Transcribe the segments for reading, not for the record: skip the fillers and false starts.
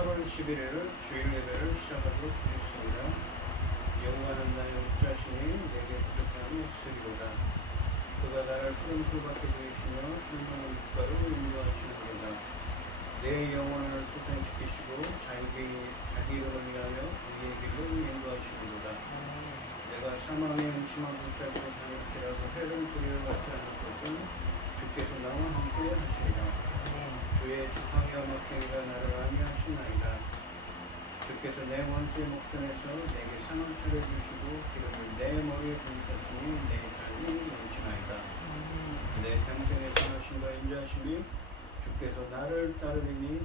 8월 11일 주일 예배를 시작하도록 하겠습니다. 여호와는 나의 목자시니 내게 부족함이 없으리로다. 그가 나를 푸른 풀밭에 두이시며 순수한 물가로 인도하시느니라. 내 영혼을 소생시키시고 자기 이름을 위하여 그의 길로 인도하시느니라. 내가 사망의 음침한 물가로 다닐지라도 해를 두려워하지 않을 것은 주께서 나와 함께 하시리라. 주의 지팡이와 막대기가 나를 안위하시나이다. 주께서 내 원수의 목전에서 내게 상을 차려주시고 기름을 내 머리에 부으셨으니 내 잔이 넘치나이다. 내 평생의 선하심과 인자하심이 주께서 나를 따르리니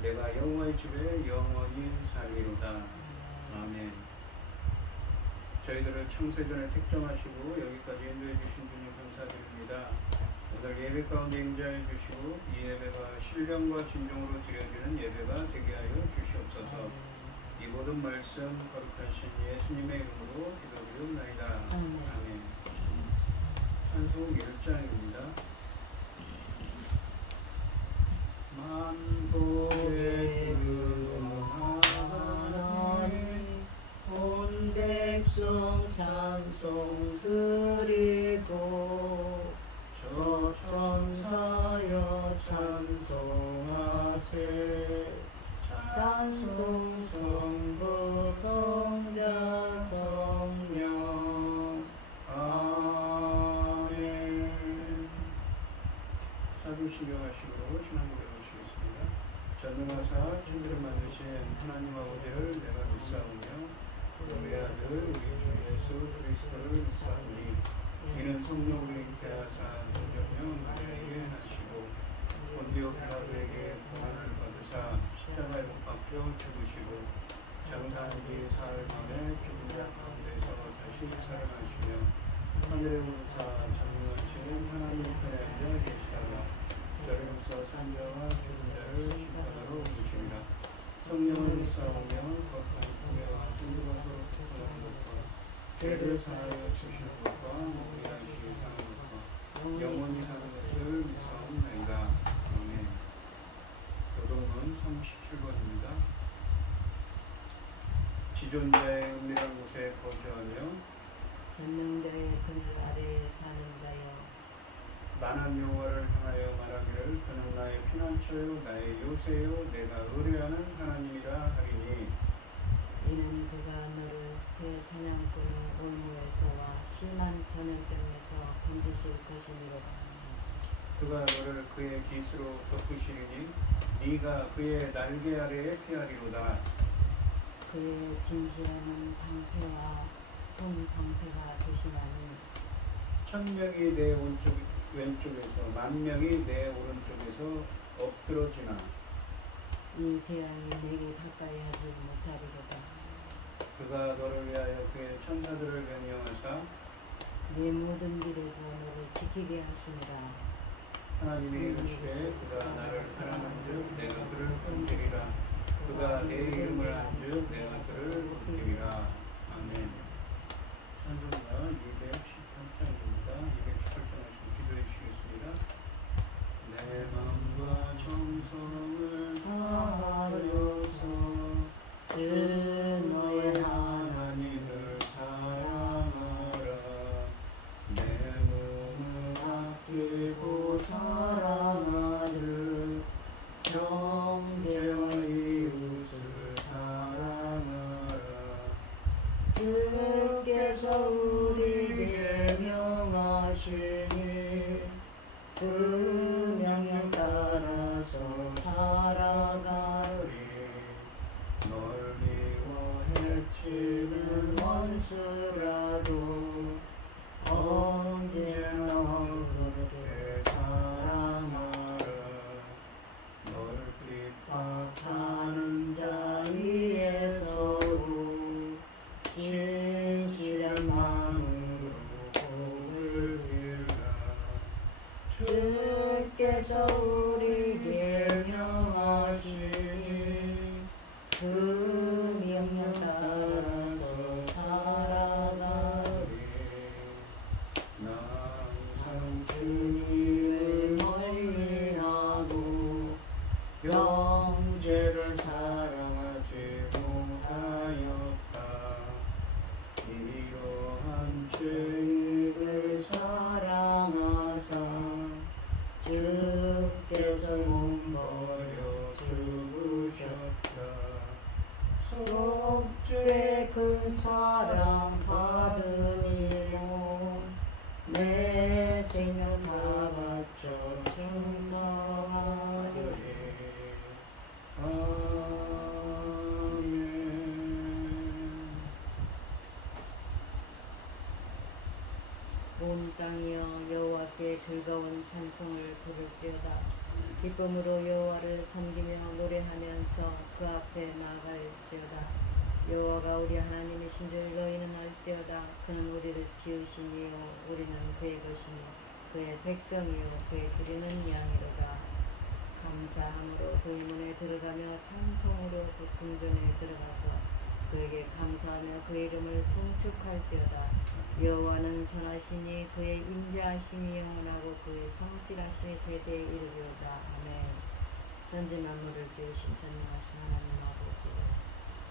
내가 여호와의 집에 영원히 살리로다. 아멘. 저희들을 창세전에 택정하시고 여기까지 인도해 주신 분이 감사드립니다. 오늘 예배 가운데 임재하여 주시고 이 예배가 신령과 진정으로 드려지는 예배가 되게 하여 주시옵소서. 이 모든 말씀 거룩하신 예수님의 이름으로 기도드리옵나이다. 아멘. 찬송 1장입니다. 만복의 하나님 온 백성 찬송 드리고 천사여 찬송하세. 찬송 성부 성자 성령 아멘. 사도 신경하시고 신앙고백 하시겠습니다. 전능하사 천지를 만드신 하나님 아버지를 내가 믿사오며 우리 아들 우리 주 예수 그리스도를 믿사오니 이는 성령으로 잉태하사 성령명 마리아에게 나시고 본디오 빌라도에게 고난을 받으사 십자가에 못 박혀 죽으시고 장사한 뒤 사흘 만에 죽은 자 가운데서 다시 살아나시며 하늘에 오르사 전능하신 하나님 편에 앉아 계시다가 저리로서 산자와 죽은 자를 심판하러 오시리라. 성령을 믿사오며 거룩한 공예와 순수가 서로 통하는 것과 죄를 사하여 주시는 것과 모리하시기 사는 것과 영원히 사는 것을 믿사옵나이다. 아멘. 교동문 37번입니다. 지존자의 은밀한 곳에 거주하며 전능자의 그늘 아래에 사는 자여 만한 여호와를 향하여 말하기를 그는 나의 피난처요 나의 요새요 내가 의뢰하는 하나님이라 하리니 이는 그가 너를 새 사냥꾼을 올무에서와 심한 전염병에서 건지실 것이니로다. 그가 너를 그의 깃으로 덮으시리니 네가 그의 날개 아래에 피하리로다. 그의 진실에는 방패와 손방패가 조심하니 1000명이 내 왼쪽에서 10,000명이 내 오른쪽에서 엎드러지나 이 재앙이 내게 가까이 하지 못하리로다. 그가 너를 위하여 그의 천사들을 명령하사 내 모든 길에서 너를 지키게 하시니라. 하나님이 이르시되 그가 나를 사랑한즉 내가 그를 건지리라. 그가 내 이름을 안즉 내가 그를 높이리라. 아멘. 찬송가 218장입니다. 218장을 기도해 주시겠습니다. 내 마음과 정성을 다하여서 주 너의 하나님을 사랑하라. 내 몸을 아끼고 사랑하듯 형제와 이웃을 사랑하라. 주께서 우리에게 명하시니 그 명령 따라서 살아가리. 널리워 해치는 원수라도 언제나 그렇게 사랑하라. 널 핍박하는 자 위에서도 신실한 마음으로 복을 빌라. 주께서 우리에게 명하신 그 명령 따라서 살아가리. 항상 주님을 멀리하고 형제를 사랑하지 못하였다. 이러한 죄를 사랑하사 주께서 몸버려 죽으셨다. 속죄 큰 사랑 받으니로 내 생명 다 바쳐 충성하리니. 아멘. 온 땅이여 여호와께 즐거운 찬송을 부를지어다. 기쁨으로 여호와를 섬기며 노래하면서 그 앞에 나아갈지어다. 여호와가 우리 하나님이신 줄 너희는 알지어다. 그는 우리를 지으시니요 우리는 그의 것이며 그의 백성이요 그의 기르는 양이로다. 감사함으로 그의 문에 들어가며 찬송으로 그 궁전에 들어가서 그에게 감사하며 그의 이름을 송축할지어다. 여호와는 선하시니 그의 인자하심이 영원하고 그의 성실하심이 대대에 이르리로다. 아멘. 전지 만물을 지으신 전능하신 하나님 아버지,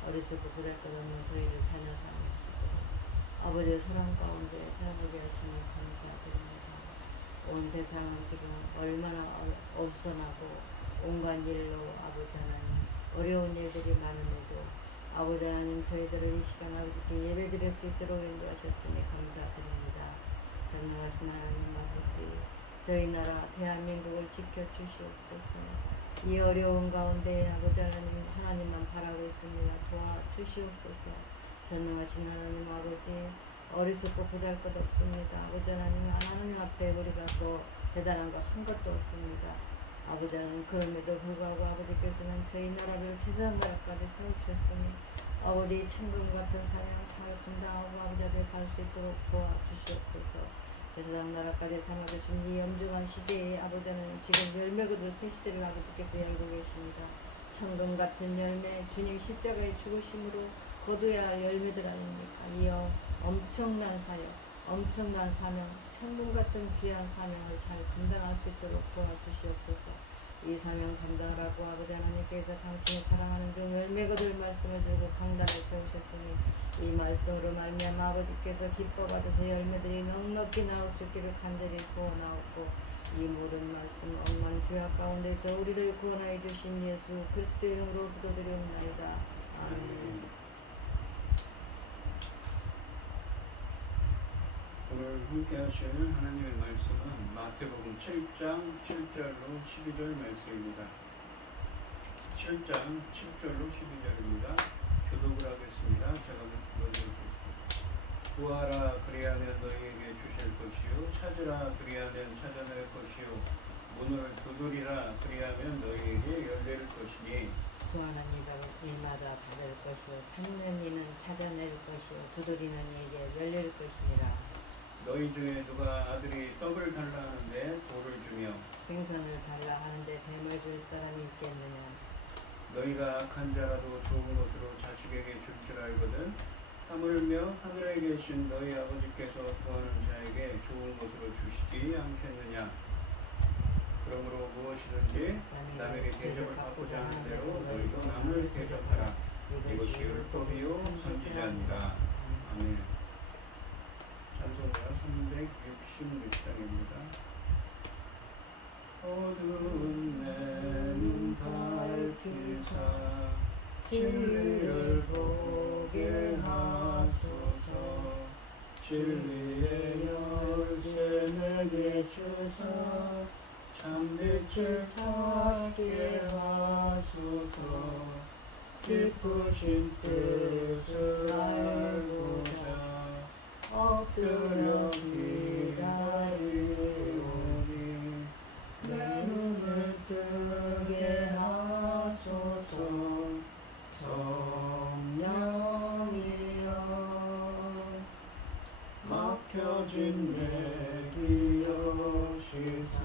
어리석고 보잘것없는 저희를 자녀 삼으시고 아버지의 사랑 가운데 살아보게 하시니 감사드립니다. 온 세상은 지금 얼마나 어수선하고 온갖 일로 아버지 하나님 어려운 일들이 많음에도 아버지 하나님 저희들을 이 시간 아버지께 예배드릴 수 있도록 인도하셨으니 감사드립니다. 전능하신 하나님 아버지, 저희 나라 대한민국을 지켜주시옵소서. 이 어려운 가운데 아버지 하나님만 바라고 있습니다. 도와주시옵소서. 전능하신 하나님 아버지, 어리석고 보잘것없습니다. 아버지 하나님 앞에 우리가 더 대단한 거 한 것도 없습니다. 아버지 하나님, 그럼에도 불구하고 아버지께서는 저희 나라를 제사장 나라까지 세우셨으니 아버지 천금 같은 사명 잘 감당하고 아버지 앞에 갈 수 있도록 도와주시옵소서. 제사장 나라까지 삼아주신 이 엄중한 시대에 아버지 하나님, 지금 열매 거둘 새 시대를 아버지께서 열고 계십니다. 천금 같은 열매, 주님 십자가의 죽으심으로 거두어야 할 열매들 아닙니까? 이어 엄청난 사역, 엄청난 사명, 천금 같은 귀한 사명을 잘 감당할 수 있도록 도와주시옵소서. 이 사명 감당하라고 아버지 하나님께서 당신이 사랑하는 중 열매 거둘 말씀을 들고 강단을 세우셨으니 이 말씀으로 말미암아 아버지께서 기뻐 받아서 열매들이 넉넉히 나올 수 있기를 간절히 소원하옵고, 이 모든 말씀 억만 죄악 가운데서 우리를 구원하여 주신 예수 그리스도 이름으로 기도드리옵나이다. 아멘. 오늘 함께 하실 하나님의 말씀은 마태복음 7장 7절로 12절 말씀입니다. 7장 7절로 12절입니다. 교독을 하겠습니다. 제가 읽어드리겠습니다. 구하라 그리하면 너희에게 주실 것이요 찾으라 그리하면 찾아낼 것이요 문을 두드리라 그리하면 너희에게 열릴 것이니 구하는 이마다 받을 것이요 찾는 이는 찾아낼 것이요 두드리는 이에게 열릴 것이니라. 너희 중에 누가 아들이 떡을 달라 하는데 돌을 주며 생선을 달라 하는데 뱀을 줄 사람이 있겠느냐. 너희가 악한 자라도 좋은 것으로 자식에게 줄 줄 알거든 하물며 하늘에 계신 너희 아버지께서 구하는 자에게 좋은 것으로 주시지 않겠느냐. 그러므로 무엇이든지 남에게 대접을 받고자 하는 대로 너희도 남을 대접하라. 이것이 율법이요 선지자니라. 아멘. 찬송가 366장입니다. 어두운 내 눈 밝히사 진리를 보게 하소서. 진리의 열쇠 내게 주사 참빛을 찾게 하소서. 기쁘신 뜻을 알고자 엎드려 기다리오니 내 눈을 뜨게 하소서. 성령이여 막혀진 내 기여시사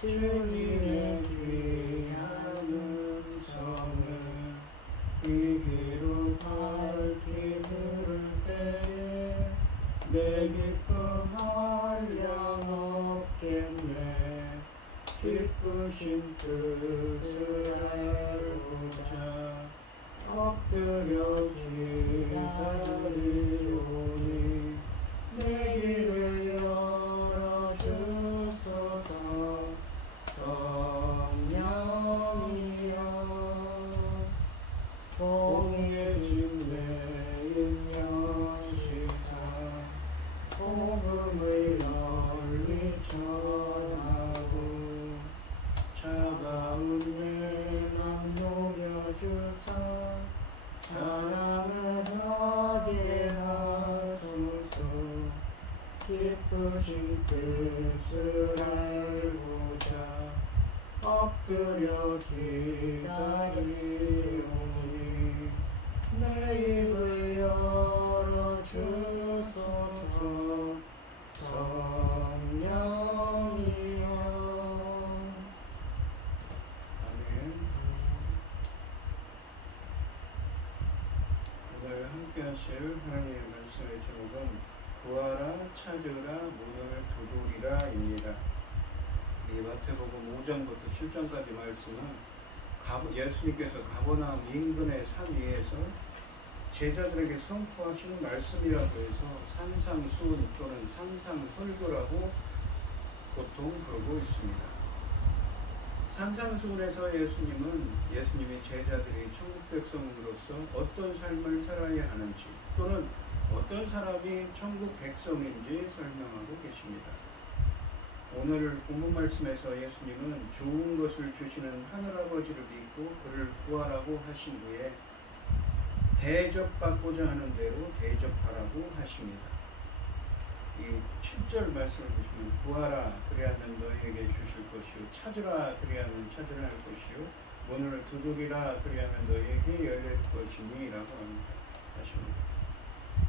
주님의 귀한 음성을 귀기로 밝히 부를 때에 내 기쁨 한량 없겠네. 기쁘신 뜻을 알고자 엎드려 기다리오니 내 길을 열어주소서. 성령이여 공의진 내 인여시사 복음을 널리 전하고 차가운 내 맘 녹여주사 사랑을 하게 하소서. 기쁘신 뜻을 알고자 엎드려 기다리오니 내 입을 열어주소서. 성령이여. 아멘. 오늘 함께 하실 하나님의 말씀의 제목은 구하라 찾으라 문을 두드리라입니다. 이 마태복음 5장부터 7장까지 말씀은 예수님께서 가버나움 인근의 산 위에서 제자들에게 선포하시는 말씀이라고 해서 산상수훈 또는 산상설교라고 보통 부르고 있습니다. 산상수훈에서 예수님이 제자들이 천국 백성으로서 어떤 삶을 살아야 하는지 또는 어떤 사람이 천국 백성인지 설명하고 계십니다. 오늘 본문 말씀에서 예수님은 좋은 것을 주시는 하늘아버지를 믿고 그를 구하라고 하신 후에 대접받고자 하는 대로 대접하라고 하십니다. 이 7절 말씀을 보시면 구하라 그리하면 너희에게 주실 것이요 찾으라 그리하면 찾으라 할 것이요 문을 두드리라 그리하면 너희에게 열릴 것이니 라고 하십니다.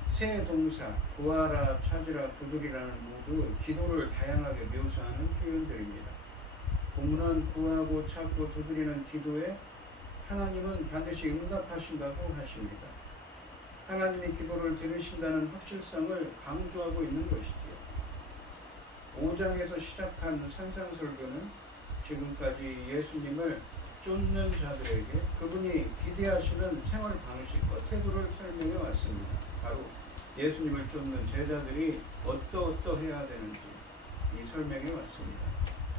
세 동사 구하라 찾으라 두드리라는 모두 기도를 다양하게 묘사하는 표현들입니다. 본문은 구하고 찾고 두드리는 기도에 하나님은 반드시 응답하신다고 하십니다. 하나님의 기도를 들으신다는 확실성을 강조하고 있는 것이지요. 5장에서 시작한 산상설교는 지금까지 예수님을 쫓는 자들에게 그분이 기대하시는 생활 방식과 태도를 설명해 왔습니다. 바로 예수님을 쫓는 제자들이 어떠해야 되는지 이 설명해 왔습니다.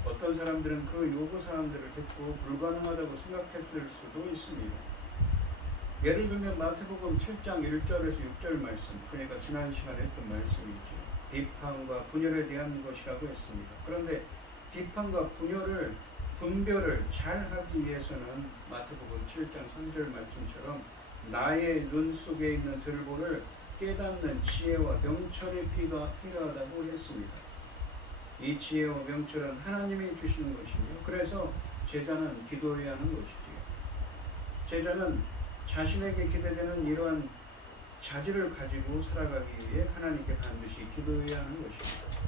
어떤 사람들은 그 요구사항들을 듣고 불가능하다고 생각했을 수도 있습니다. 예를 들면 마태복음 7장 1절에서 6절 말씀, 그러니까 지난 시간에 했던 말씀이죠. 비판과 분열에 대한 것이라고 했습니다. 그런데 비판과 분별을 잘 하기 위해서는 마태복음 7장 3절 말씀처럼 나의 눈 속에 있는 들보를 깨닫는 지혜와 명철이 필요하다고 했습니다. 이 지혜와 명철은 하나님이 주시는 것이며, 그래서 제자는 기도해야 하는 것이지요. 제자는 자신에게 기대되는 이러한 자질을 가지고 살아가기 위해 하나님께 반드시 기도해야 하는 것입니다.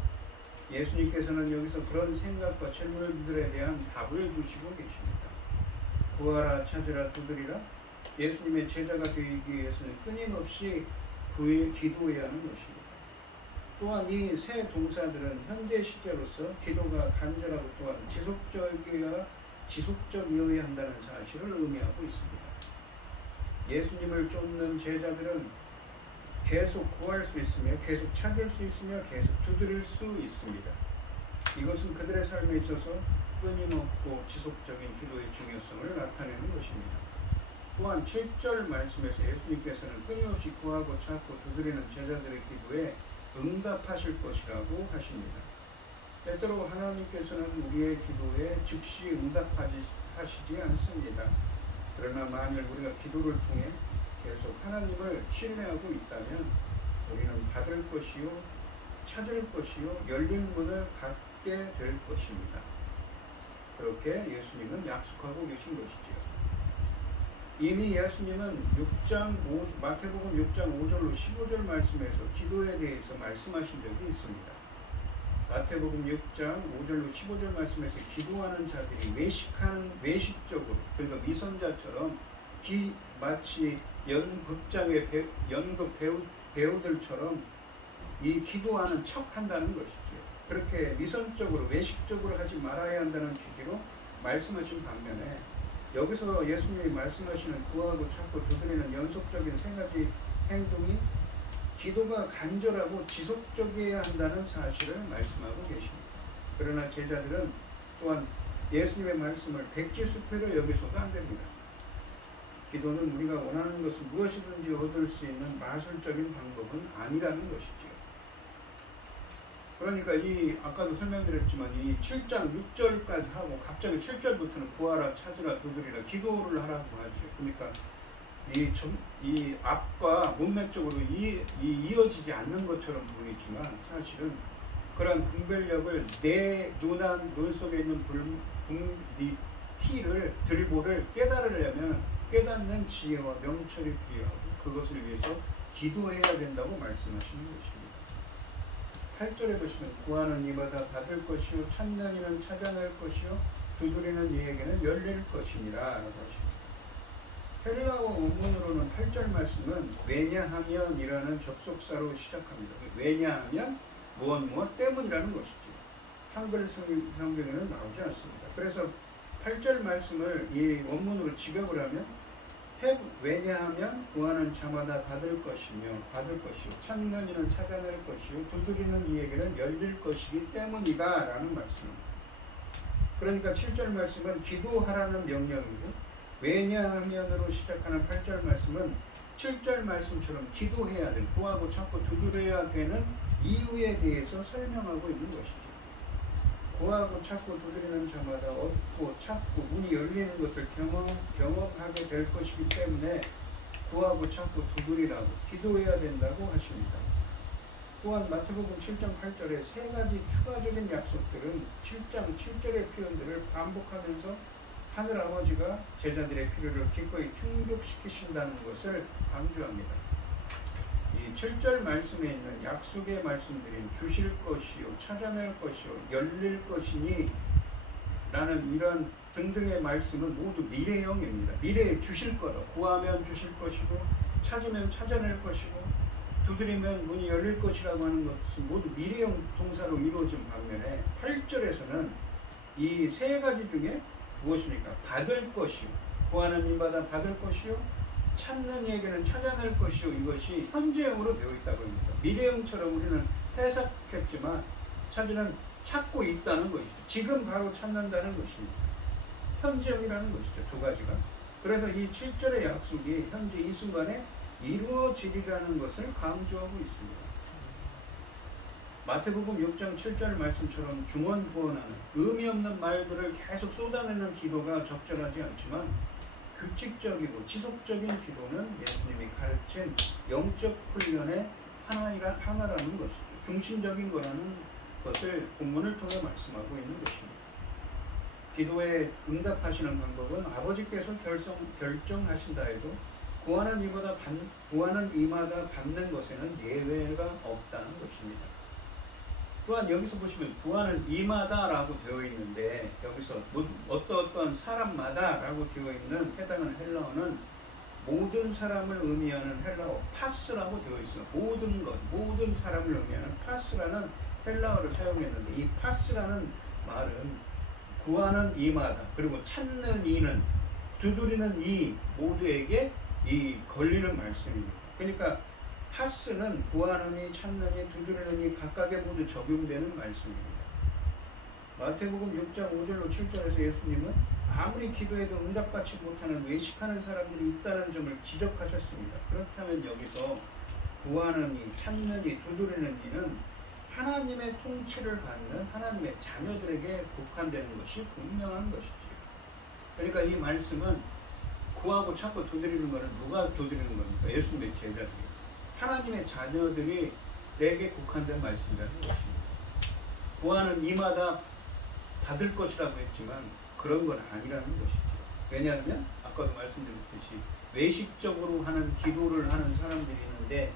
예수님께서는 여기서 그런 생각과 질문들에 대한 답을 주시고 계십니다. 구하라, 찾으라, 두드리라. 예수님의 제자가 되기 위해서는 끊임없이 기도해야 하는 것입니다. 또한 이 세 동사들은 현재 시제로서 기도가 간절하고 또한 지속적이어야 한다는 사실을 의미하고 있습니다. 예수님을 쫓는 제자들은 계속 구할 수 있으며, 계속 찾을 수 있으며, 계속 두드릴 수 있습니다. 이것은 그들의 삶에 있어서 끊임없고 지속적인 기도의 중요성을 나타내는 것입니다. 또한 7절 말씀에서 예수님께서는 끊임없이 구하고 찾고 두드리는 제자들의 기도에 응답하실 것이라고 하십니다. 때때로 하나님께서는 우리의 기도에 즉시 응답하시지 않습니다. 그러나 만일 우리가 기도를 통해 계속 하나님을 신뢰하고 있다면 우리는 받을 것이요, 찾을 것이요, 열린 문을 받게 될 것입니다. 그렇게 예수님은 약속하고 계신 것이지요. 이미 예수님은 마태복음 6장 5절로 15절 말씀에서 기도에 대해서 말씀하신 적이 있습니다. 마태복음 6장 5절로 15절 말씀에서 기도하는 자들이 외식적으로, 그러니까 미선자처럼 마치 연극장의 연극 배우들처럼 이 기도하는 척 한다는 것이죠. 그렇게 미선적으로, 외식적으로 하지 말아야 한다는 취지로 말씀하신 반면에, 여기서 예수님이 말씀하시는 구하고 찾고 두드리는 연속적인 세 가지 행동이 기도가 간절하고 지속적이어야 한다는 사실을 말씀하고 계십니다. 그러나 제자들은 또한 예수님의 말씀을 백지수표로 여기서도 안 됩니다. 기도는 우리가 원하는 것을 무엇이든지 얻을 수 있는 마술적인 방법은 아니라는 것이죠. 그러니까 아까도 설명드렸지만 이 7장 6절까지 하고 갑자기 7절부터는 구하라, 찾으라, 두드리라, 기도를 하라고 하죠. 그러니까 이 앞과 문맥적으로 이어지지 않는 것처럼 보이지만 사실은 그런 분별력을 내 눈 속에 있는 들보를 깨달으려면 깨닫는 지혜와 명철이 필요하고, 그것을 위해서 기도해야 된다고 말씀하시는 것입니다. 8절에 보시면 구하는 이마다 받을 것이요, 찾는 이는 찾아낼 것이요, 두드리는 이에게는 열릴 것이니라 라고 하십니다. 헬라어 원문으로는 8절 말씀은 왜냐하면이라는 접속사로 시작합니다. 왜냐하면 무엇 때문이라는 것이죠. 한글 성경에는 나오지 않습니다. 그래서 8절 말씀을 이 원문으로 직역을 하면 왜냐하면 구하는 자마다 받을 것이요, 찾는 이는 찾아낼 것이요, 두드리는 이에게는 열릴 것이기 때문이다 라는 말씀입니다. 그러니까 7절 말씀은 기도하라는 명령이고, 왜냐하면으로 시작하는 8절 말씀은 7절 말씀처럼 기도해야 되는, 구하고 찾고 두드려야 되는 이유에 대해서 설명하고 있는 것이죠. 구하고 찾고 두드리는 자마다 얻고 찾고 문이 열리는 것을 경험하게 될 것이기 때문에 구하고 찾고 두드리라고 기도해야 된다고 하십니다. 또한 마태복음 7장 8절에 세 가지 추가적인 약속들은 7장 7절의 표현들을 반복하면서 하늘아버지가 제자들의 필요를 기꺼이 충족시키신다는 것을 강조합니다. 이 7절 말씀에 있는 약속의 말씀들인 주실 것이요, 찾아낼 것이요, 열릴 것이니 라는 이런 등등의 말씀은 모두 미래형입니다. 미래에 주실 거다. 구하면 주실 것이고, 찾으면 찾아낼 것이고, 두드리면 문이 열릴 것이라고 하는 것은 모두 미래형 동사로 이루어진 반면에 8절에서는 이 세 가지 중에 무엇입니까? 받을 것이요, 구하는 이마다 받을 것이요, 찾는 이에게는 찾아낼 것이요, 이것이 현재형으로 되어 있다고 합니다. 미래형처럼 우리는 해석했지만 사실은 찾고 있다는 것이죠. 지금 바로 찾는다는 것입니다. 현재형이라는 것이죠. 두 가지가. 그래서 이 7절의 약속이 현재 이 순간에 이루어지리라는 것을 강조하고 있습니다. 마태복음 6장 7절 말씀처럼 중언부언하는 의미 없는 말들을 계속 쏟아내는 기도가 적절하지 않지만 규칙적이고 지속적인 기도는 예수님이 가르친 영적 훈련의 하나라는 것이죠. 중심적인 거라는 것을 본문을 통해 말씀하고 있는 것입니다. 기도에 응답하시는 방법은 아버지께서 결정하신다 해도 구하는 이마다 받는 것에는 예외가 없다는 것입니다. 또한 여기서 보시면 구하는 이마다 라고 되어 있는데 여기서 어떠한 사람마다 라고 되어 있는 해당하는 헬라어는 모든 사람을 의미하는 헬라어 파스라고 되어 있어요. 모든 사람을 의미하는 파스라는 헬라어를 사용했는데 이 파스라는 말은 구하는 이마다 그리고 찾는 이는 두드리는 이 모두에게 이 걸리는 말씀입니다. 그러니까 파스는 구하는 이, 찾는 이, 두드리는 이 각각에 모두 적용되는 말씀입니다. 마태복음 6장 5절로 7절에서 예수님은 아무리 기도해도 응답받지 못하는 외식하는 사람들이 있다는 점을 지적하셨습니다. 그렇다면 여기서 구하는 이, 찾는 이, 두드리는 이는 하나님의 통치를 받는 하나님의 자녀들에게 국한되는 것이 분명한 것이지요. 그러니까 이 말씀은 구하고 찾고 두드리는 것은 누가 두드리는 겁니까? 예수님의 제자들이. 하나님의 자녀들이 내게 국한된 말씀이라는 것입니다. 구하는 이마다 받을 것이라고 했지만 그런 건 아니라는 것이죠. 왜냐하면 아까도 말씀드렸듯이 외식적으로 하는 기도를 하는 사람들이 있는데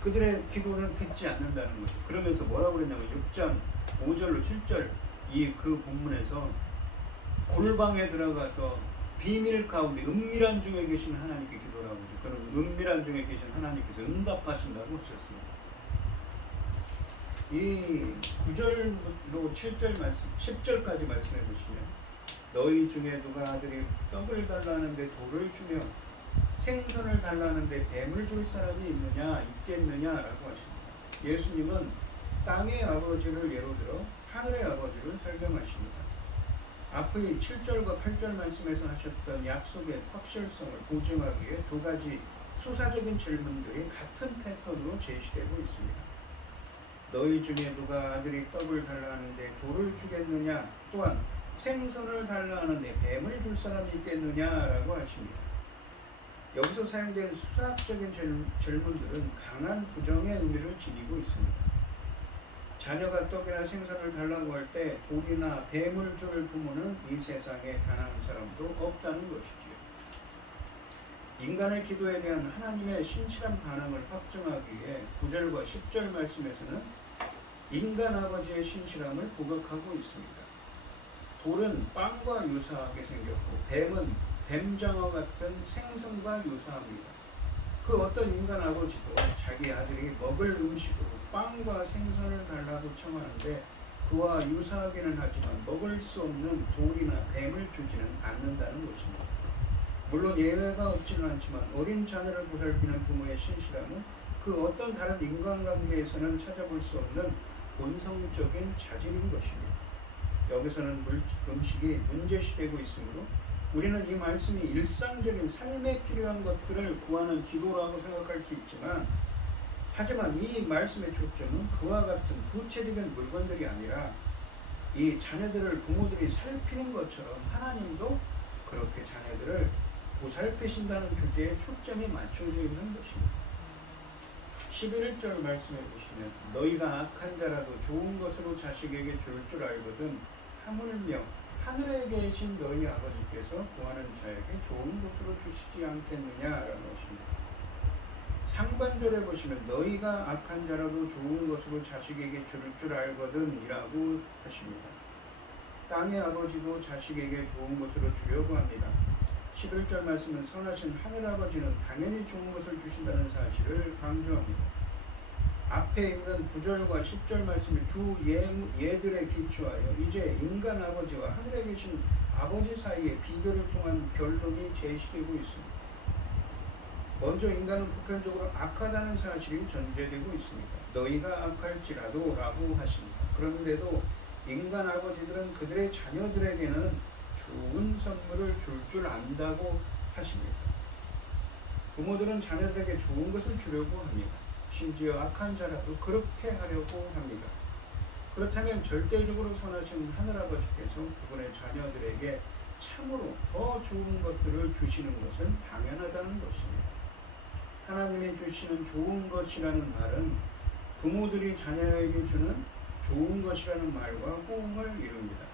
그들의 기도는 듣지 않는다는 것이죠. 그러면서 뭐라고 그랬냐면 6장 5절로 7절 그 본문에서 골방에 들어가서 비밀 가운데 은밀한 중에 계신 하나님께 기도라고 하죠. 그럼 은밀한 중에 계신 하나님께서 응답하신다고 하셨습니다. 이 9절로 7절 말씀, 10절까지 말씀해 보시면 너희 중에 누가 아들이 떡을 달라는데 돌을 주며 생선을 달라는데 뱀을 줄 사람이 있겠느냐라고 하십니다. 예수님은 땅의 아버지를 예로 들어 하늘의 아버지를 설명하십니다. 앞의 7절과 8절 말씀에서 하셨던 약속의 확실성을 보증하기 위해 두 가지 수사적인 질문들이 같은 패턴으로 제시되고 있습니다. 너희 중에 누가 아들이 떡을 달라 하는데 돌을 주겠느냐, 또한 생선을 달라 하는데 뱀을 줄 사람이 있겠느냐라고 하십니다. 여기서 사용된 수학적인 질문들은 강한 부정의 의미를 지니고 있습니다. 자녀가 떡이나 생선을 달라고 할 때 돌이나 뱀을 줄 부모는 이 세상에 단 한 사람도 없다는 것이지요. 인간의 기도에 대한 하나님의 신실한 반응을 확증하기 위해 9절과 10절 말씀에서는 인간 아버지의 신실함을 부각하고 있습니다. 돌은 빵과 유사하게 생겼고 뱀은 뱀장어 같은 생선과 유사합니다. 그 어떤 인간 아버지도 자기 아들이 먹을 음식으로 빵과 생선을 달라고 청하는데 그와 유사하기는 하지만 먹을 수 없는 돌이나 뱀을 주지는 않는다는 것입니다. 물론 예외가 없지는 않지만 어린 자녀를 보살피는 부모의 신실함은 그 어떤 다른 인간관계에서는 찾아볼 수 없는 본성적인 자질인 것입니다. 여기서는 음식이 문제시되고 있으므로 우리는 이 말씀이 일상적인 삶에 필요한 것들을 구하는 기도라고 생각할 수 있지만 하지만 이 말씀의 초점은 그와 같은 구체적인 물건들이 아니라 이 자녀들을 부모들이 살피는 것처럼 하나님도 그렇게 자녀들을 보살피신다는 주제에 초점이 맞춰져 있는 것입니다. 11절 말씀해 보시면 너희가 악한 자라도 좋은 것으로 자식에게 줄 알거든 하물며 하늘에 계신 너희 아버지께서 구하는 자에게 좋은 것으로 주시지 않겠느냐라는 것입니다. 상반절에 보시면 너희가 악한 자라도 좋은 것으로 자식에게 줄 알거든 이라고 하십니다. 땅의 아버지도 자식에게 좋은 것으로 주려고 합니다. 11절 말씀은 선하신 하늘아버지는 당연히 좋은 것을 주신다는 사실을 강조합니다. 앞에 있는 9절과 10절 말씀이 두 예들에 기초하여 이제 인간 아버지와 하늘에 계신 아버지 사이의 비교를 통한 결론이 제시되고 있습니다. 먼저 인간은 보편적으로 악하다는 사실이 전제되고 있습니다. 너희가 악할지라도 라고 하십니다. 그런데도 인간 아버지들은 그들의 자녀들에게는 좋은 선물을 줄 안다고 하십니다. 부모들은 자녀들에게 좋은 것을 주려고 합니다. 심지어 악한 자라도 그렇게 하려고 합니다. 그렇다면 절대적으로 선하신 하늘아버지께서 그분의 자녀들에게 참으로 더 좋은 것들을 주시는 것은 당연하다는 것입니다. 하나님이 주시는 좋은 것이라는 말은 부모들이 자녀에게 주는 좋은 것이라는 말과 호응을 이룹니다.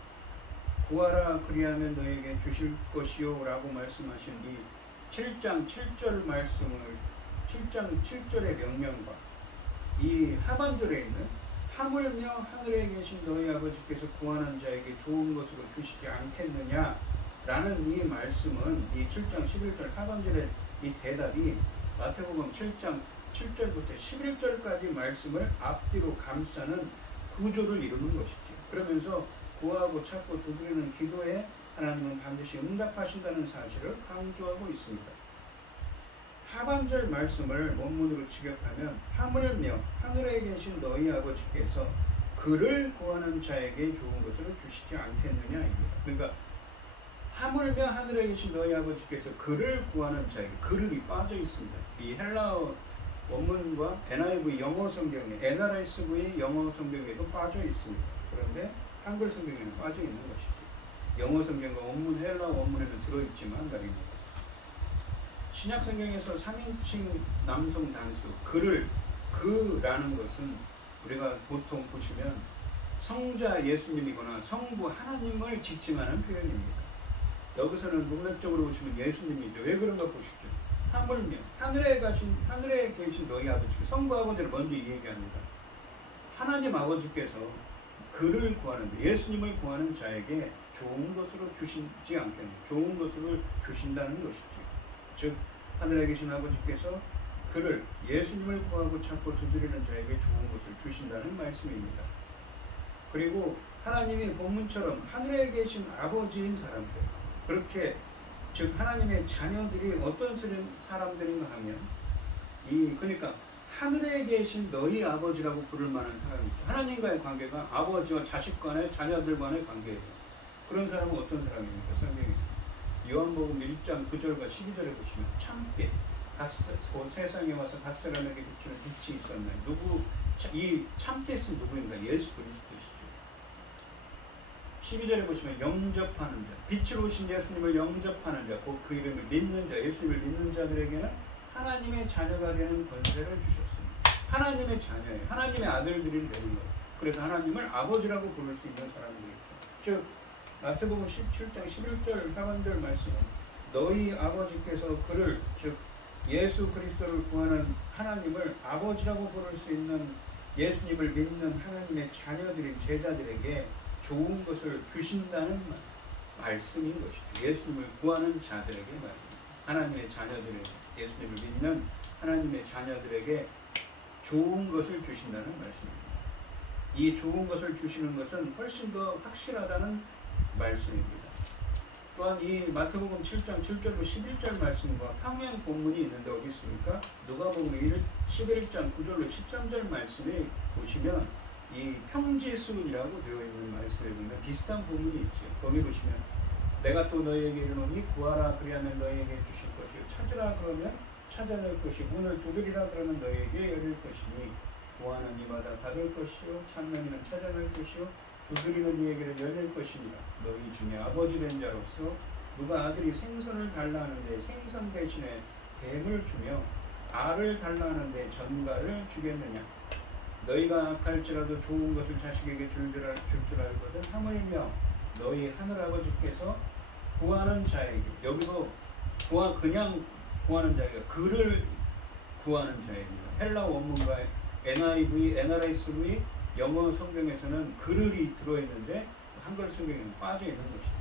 구하라 그리하면 너에게 주실 것이요 라고 말씀하신 이 7장 7절 말씀을 7장 7절의 명령과 이 하반절에 있는 하물며 하늘에 계신 너희 아버지께서 구하는 자에게 좋은 것으로 주시지 않겠느냐 라는 이 말씀은 이 7장 11절 하반절의 이 대답이 마태복음 7장 7절부터 11절까지 말씀을 앞뒤로 감싸는 구조를 이루는 것이죠. 그러면서 구하고 찾고 두드리는 기도에 하나님은 반드시 응답하신다는 사실을 강조하고 있습니다. 하반절 말씀을 원문으로 직역하면 하물며 하늘에 계신 너희 아버지께서 그를 구하는 자에게 좋은 것을 주시지 않겠느냐입니다. 그러니까 하물며 하늘에 계신 너희 아버지께서 그를 구하는 자에게, 그를이 빠져 있습니다. 이 헬라어 원문과 NIV 영어 성경에, NRSV 영어 성경에도 빠져 있습니다. 그런데 한글 성경에는 빠져 있는 것이죠. 영어 성경과 원문, 헬라어 원문에는 들어있지만 말입니다. 신약 성경에서 3인칭 남성 단수 그를, 그라는 것은 우리가 보통 보시면 성자 예수님이거나 성부 하나님을 지칭하는 표현입니다. 여기서는 문맥적으로 보시면 예수님이죠. 왜 그런가 보시죠. 하물며 하늘에 계신 너희 아버지, 성부 아버지를 먼저 얘기합니다. 하나님 아버지께서 그를 구하는, 예수님을 구하는 자에게 좋은 것으로 주시지 않겠느냐, 좋은 것으로 주신다는 것이죠. 즉 하늘에 계신 아버지께서 그를, 예수님을 구하고 찾고 두드리는 자에게 좋은 것을 주신다는 말씀입니다. 그리고 하나님이 본문처럼 하늘에 계신 아버지인 사람들, 그렇게 즉 하나님의 자녀들이 어떤 사람들인가 하면 그러니까 하늘에 계신 너희 아버지라고 부를 만한 사람이죠. 하나님과의 관계가 아버지와 자식 간의, 자녀들 간의 관계예요. 그런 사람은 어떤 사람입니까? 성경에서 요한복음 1장 9절과 12절에 보시면 참빛, 세상에 와서 각 사람에게 비추는 빛이 있었나요? 이 참빛은 누구인가? 예수 그리스도시죠. 12절에 보시면 영접하는 자, 빛으로 오신 예수님을 영접하는 자, 곧 그 이름을 믿는 자, 예수님을 믿는 자들에게는 하나님의 자녀가 되는 권세를 주셨습니다. 하나님의 자녀예요. 하나님의 아들들이 되는 거예요. 그래서 하나님을 아버지라고 부를 수 있는 사람들이죠. 즉 마태복음 17장 11절 하반절 말씀은 너희 아버지께서 그를, 즉 예수 그리스도를 구하는 하나님을 아버지라고 부를 수 있는 예수님을 믿는 하나님의 자녀들인 제자들에게 좋은 것을 주신다는 말씀인 것이죠. 예수님을 구하는 자들에게 말입니다. 하나님의 자녀들에게, 예수님을 믿는 하나님의 자녀들에게 좋은 것을 주신다는 말씀입니다. 이 좋은 것을 주시는 것은 훨씬 더 확실하다는 말씀입니다. 또한 이 마태복음 7장 7절로 11절 말씀과 평행 본문이 있는데 어디 있습니까? 누가복음 11장 9절로 13절 말씀에 보시면 이 평지순이라고 되어 있는 말씀에 보면 비슷한 부분이 있죠. 거기 보시면 내가 또 너희에게 이르노니 구하라 그리하면 너희에게 주실 것이요 찾으라 그러면 찾아낼 것이요 문을 두드리라 그러면 너희에게 열릴 것이니 구하는 이마다 받을 것이요 찾는 이는 찾아낼 것이요 두드리는 이에게는 열릴 것이니라. 너희 중에 아버지 된 자로서 누가 아들이 생선을 달라 하는데 생선 대신에 뱀을 주며 알을 달라 하는데 전갈을 주겠느냐. 너희가 악할지라도 좋은 것을 자식에게 줄 줄 알거든. 하물며 너희 하늘아버지께서 구하는 자에게, 여기서 그냥 구하는 자에게, 그를 구하는 자입니다. 헬라 원문과 NIV, NRSV 영어 성경에서는 그를이 들어있는데 한글 성경에는 빠져 있는 것이죠.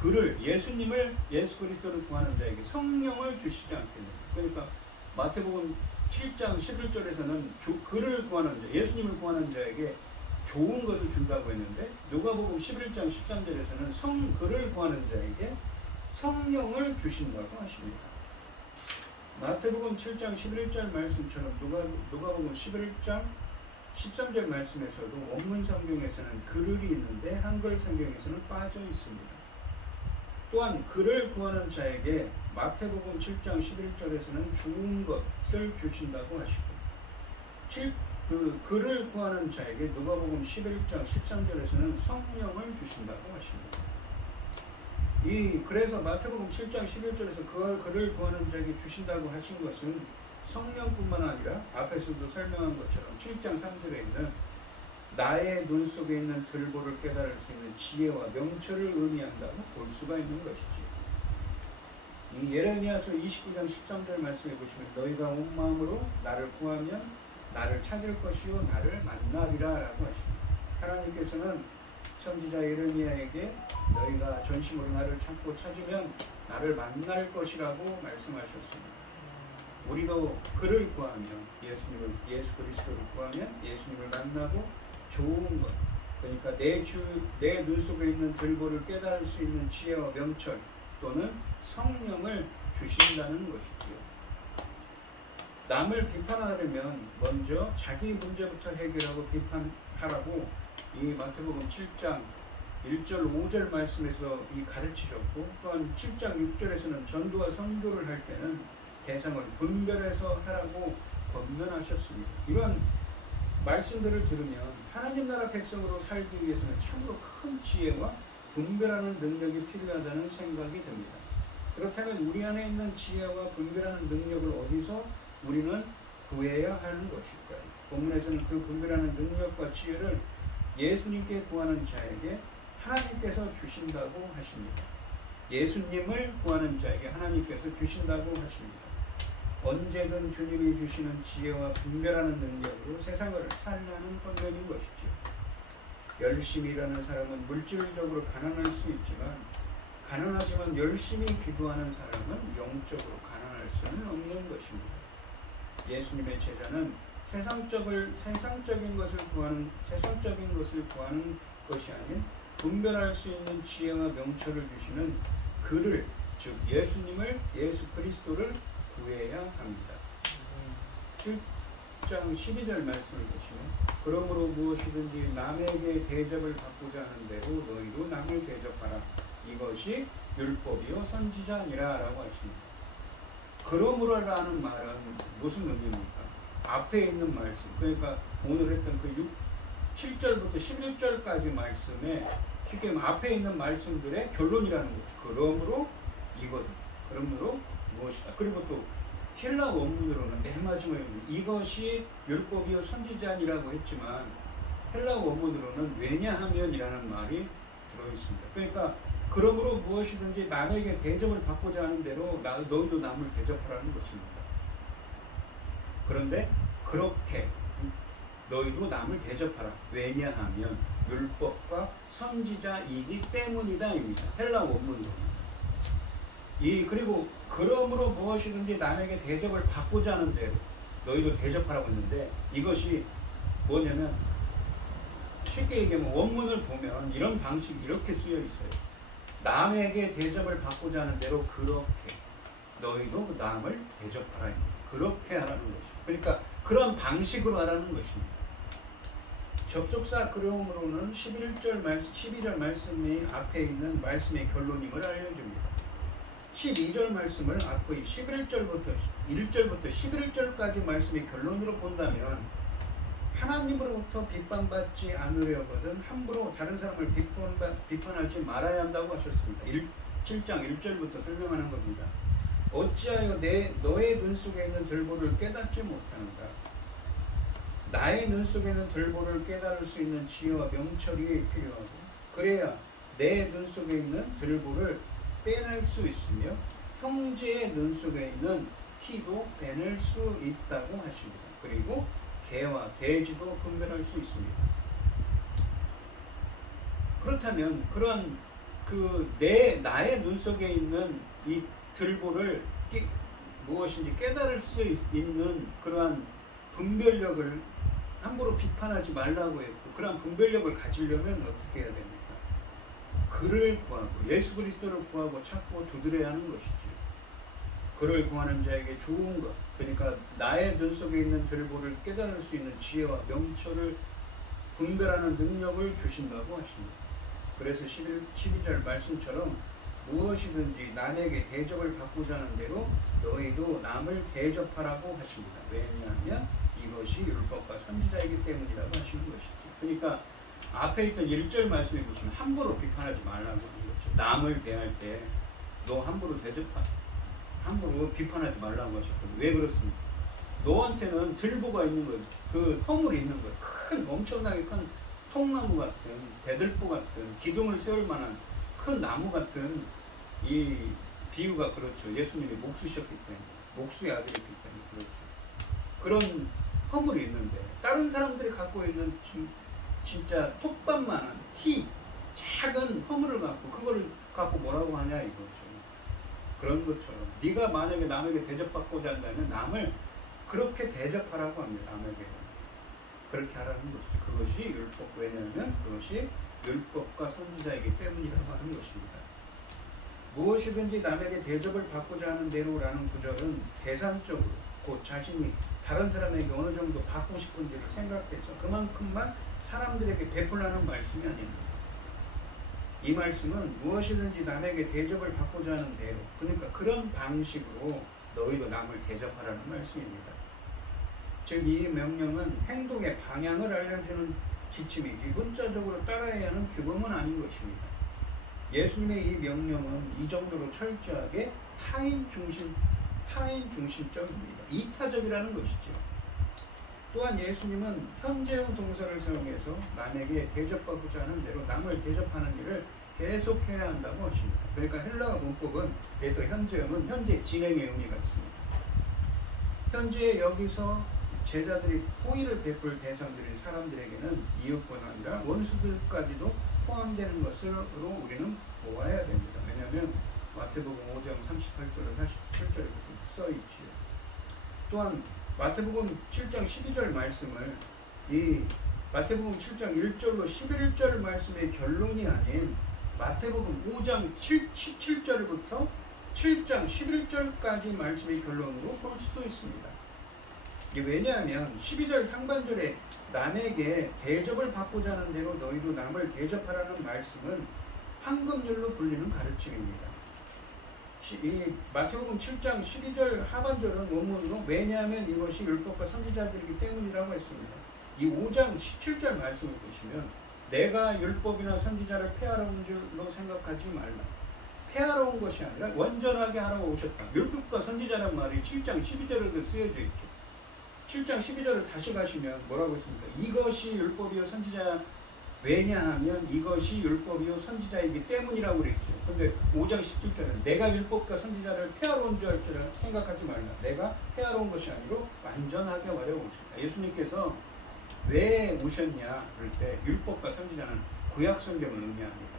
그를, 예수님을, 예수 그리스도를 구하는 자에게 성령을 주시지 않겠느냐. 그러니까 마태복음 7장 11절에서는 그를 구하는 자, 예수님을 구하는 자에게 좋은 것을 준다고 했는데 누가복음 11장 13절에서는 그를 구하는 자에게 성령을 주신다고 하십니다. 마태복음 7장 11절 말씀처럼 누가복음 11장 13절 말씀에서도 원문 성경에서는 그를이 있는데 한글 성경에서는 빠져 있습니다. 또한 그를 구하는 자에게 마태복음 7장 11절에서는 좋은 것을 주신다고 하시고 그 그를 구하는 자에게 누가복음 11장 13절에서는 성령을 주신다고 하십니다. 그래서 마태복음 7장 11절에서 그를 구하는 자에게 주신다고 하신 것은 성령뿐만 아니라 앞에서도 설명한 것처럼 7장 3절에 있는 나의 눈 속에 있는 들보를 깨달을 수 있는 지혜와 명철을 의미한다고 볼 수가 있는 것이지. 이 예레미야서 29장 13절 말씀해 보시면 너희가 온 마음으로 나를 구하면 나를 찾을 것이요 나를 만나리라 라고 하십니다. 하나님께서는 선지자 예레미야에게 너희가 전심으로 나를 찾고 찾으면 나를 만날 것이라고 말씀하셨습니다. 우리도 그를 구하면 예수 그리스도를 구하면 예수님을 만나고 좋은 것, 그러니까 내 눈 속에 있는 들보를 깨달을 수 있는 지혜와 명철 또는 성령을 주신다는 것이지요. 남을 비판하려면 먼저 자기 문제부터 해결하고 비판하라고 이 마태복음 7장 1절 5절 말씀에서 가르치셨고, 또한 7장 6절에서는 전도와 선교를 할 때는 대상을 분별해서 하라고 권면하셨습니다. 이런 말씀들을 들으면 하나님 나라 백성으로 살기 위해서는 참으로 큰 지혜와 분별하는 능력이 필요하다는 생각이 듭니다. 그렇다면 우리 안에 있는 지혜와 분별하는 능력을 어디서 우리는 구해야 하는 것일까요? 본문에서는 그 분별하는 능력과 지혜를 예수님께 구하는 자에게 하나님께서 주신다고 하십니다. 예수님을 구하는 자에게 하나님께서 주신다고 하십니다. 언제든 주님이 주시는 지혜와 분별하는 능력으로 세상을 살라는 권면인 것이죠. 열심히 일하는 사람은 물질적으로 가난할 수 있지만, 가난하지만 열심히 기도하는 사람은 영적으로 가난할 수는 없는 것입니다. 예수님의 제자는 세상적인 것을 구하는 것이 아닌 분별할 수 있는 지혜와 명철을 주시는 그를, 즉 예수님을, 예수 그리스도를 구해야 합니다. 7장 12절 말씀을 보시면 그러므로 무엇이든지 남에게 대접을 받고자 하는 대로 너희도 남을 대접하라. 이것이 율법이요 선지자니라 라고 하십니다. 그러므로라는 말은 무슨 의미입니까? 앞에 있는 말씀, 그러니까 오늘 했던 그 7절부터 11절까지 말씀에 쉽게 앞에 있는 말씀들의 결론이라는 거죠. 그러므로 이거다. 그러므로 무엇이다. 그리고 또 헬라 원문으로는 맨 마지막에 이것이 율법이요 선지자니라고 했지만 헬라 원문으로는 왜냐하면이라는 말이 들어있습니다. 그러니까 그러므로 무엇이든지 남에게 대접을 받고자 하는 대로 너희도 남을 대접하라는 것입니다. 그런데 그렇게 너희도 남을 대접하라. 왜냐하면 율법과 선지자이기 때문이다입니다. 헬라 원문으로는. 그리고 그러므로 무엇이든지 남에게 대접을 받고자 하는 대로 너희도 대접하라고 했는데, 이것이 뭐냐면 쉽게 얘기하면 원문을 보면 이런 방식이 이렇게 쓰여 있어요. 남에게 대접을 받고자 하는 대로 그렇게 너희도 남을 대접하라. 그렇게 하라는 것이죠. 그러니까 그런 방식으로 하라는 것입니다. 접속사 그러므로는 12절 말씀이 앞에 있는 말씀의 결론임을 알려줍니다. 12절 말씀을 앞의 1절부터 11절까지 말씀의 결론으로 본다면 하나님으로부터 비판받지 않으려거든 함부로 다른 사람을 비판하지 말아야 한다고 하셨습니다. 7장 1절부터 설명하는 겁니다. 어찌하여 너의 눈 속에 있는 들보를 깨닫지 못하는가? 나의 눈 속에 있는 들보를 깨달을 수 있는 지혜와 명철이 필요하고, 그래야 내 눈 속에 있는 들보를 빼낼 수 있으며 형제의 눈 속에 있는 티도 빼낼 수 있다고 하십니다. 그리고 개와 돼지도 분별할 수 있습니다. 그렇다면 그런 나의 눈 속에 있는 이 들보를 무엇인지 깨달을 수 있는 그러한 분별력을 함부로 비판하지 말라고 했고, 그러한 분별력을 가지려면 어떻게 해야 됩니까? 그를 구하고 예수 그리스도를 구하고 찾고 두드려야 하는 것이죠. 그를 구하는 자에게 좋은 것, 그러니까 나의 눈 속에 있는 들보를 깨달을 수 있는 지혜와 명철을 분별하는 능력을 주신다고 하십니다. 그래서 12절 말씀처럼 무엇이든지 남에게 대접을 받고자 하는 대로 너희도 남을 대접하라고 하십니다. 왜냐하면 이것이 율법과 선지자이기 때문이라고 하시는 것이죠. 그러니까 앞에 있던 1절 말씀해 보시면 함부로 비판하지 말라고 하는 거죠. 남을 대할 때 너 함부로 함부로 비판하지 말라고 하셨거든요. 왜 그렇습니까? 너한테는 들보가 있는 거예요. 그 허물이 있는 거예요. 큰 엄청나게 큰 통나무 같은 대들보 같은 기둥을 세울 만한 큰 나무 같은 이 비유가 그렇죠. 예수님이 목수셨기 때문에 목수의 아들이기 때문에 그렇죠. 그런 허물이 있는데 다른 사람들이 갖고 있는 진짜 톱밥만한 작은 허물을 갖고 그거를 갖고 뭐라고 하냐 이거죠. 그런 것처럼 네가 만약에 남에게 대접받고자 한다면 남을 그렇게 대접하라고 합니다. 남에게 그렇게 하라는 것이죠. 그것이 율법. 왜냐하면 그것이 율법과 선지자이기 때문이라고 하는 것입니다. 무엇이든지 남에게 대접을 받고자 하는 대로라는 구절은 대상적으로 곧 자신이 다른 사람에게 어느 정도 받고 싶은지를 생각해서 그만큼만 사람들에게 베풀라는 말씀이 아닙니다. 이 말씀은 무엇이든지 남에게 대접을 받고자 하는 대로, 그러니까 그런 방식으로 너희도 남을 대접하라는 말씀입니다. 즉 이 명령은 행동의 방향을 알려주는 지침이지 문자적으로 따라야 하는 규범은 아닌 것입니다. 예수님의 이 명령은 이 정도로 철저하게 타인 중심적입니다. 이타적이라는 것이죠. 또한 예수님은 현재형 동사를 사용해서 남에게 대접받고자 하는 대로 남을 대접하는 일을 계속해야 한다고 하십니다. 그러니까 헬라어 문법은 그래서 현재형은 현재 진행의 의미가 있습니다. 현재 여기서 제자들이 호의를 베풀 대상들인 사람들에게는 이웃뿐 아니라 원수들까지도 포함되는 것으로 우리는 보아야 됩니다. 왜냐하면 마태복음 5장 38절로 47절에 써있지요. 또한 마태복음 7장 12절 말씀을 이 마태복음 7장 1절로 11절 말씀의 결론이 아닌 마태복음 5장 17절부터 7장 11절까지 말씀의 결론으로 볼 수도 있습니다. 이게 왜냐하면 12절 상반절에 남에게 대접을 받고자 하는 대로 너희도 남을 대접하라는 말씀은 황금률로 불리는 가르침입니다. 이 마태복음 7장 12절 하반절은 원문으로 왜냐하면 이것이 율법과 선지자들이기 때문이라고 했습니다. 이 5장 17절 말씀을 보시면 내가 율법이나 선지자를 폐하러 온 줄로 생각하지 말라. 폐하러 온 것이 아니라 완전하게 하러 오셨다. 율법과 선지자란 말이 7장 12절에도 쓰여져 있죠. 7장 12절을 다시 가시면 뭐라고 했습니까? 이것이 율법이요 선지자 왜냐하면 이것이 율법이요 선지자이기 때문이라고 그랬죠. 근데 5장 17절은 내가 율법과 선지자를 폐하러 온 줄 생각하지 말라. 내가 폐하러 온 것이 아니고 완전하게 하려 오셨다. 예수님께서 왜 오셨냐 그럴 때 율법과 선지자는 구약 성경을 의미합니다.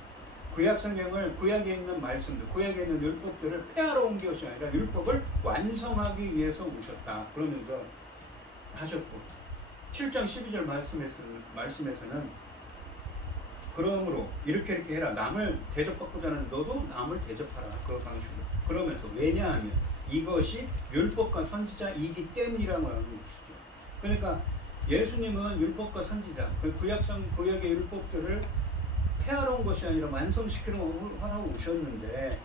구약 성경을 구약에 있는 말씀들, 구약에 있는 율법들을 폐하러 온 것이 아니라 율법을 완성하기 위해서 오셨다. 그러면서 하셨고 7장 12절 말씀에서는 그러므로 이렇게 해라. 남을 대접받고자 하는 너도 남을 대접하라. 그 방식으로. 그러면서 왜냐하면 이것이 율법과 선지자이기 때문이라고 하는 것이죠. 그러니까 예수님은 율법과 선지자, 그 구약의 율법들을 폐하러 온 것이 아니라 완성시키러 오셨는데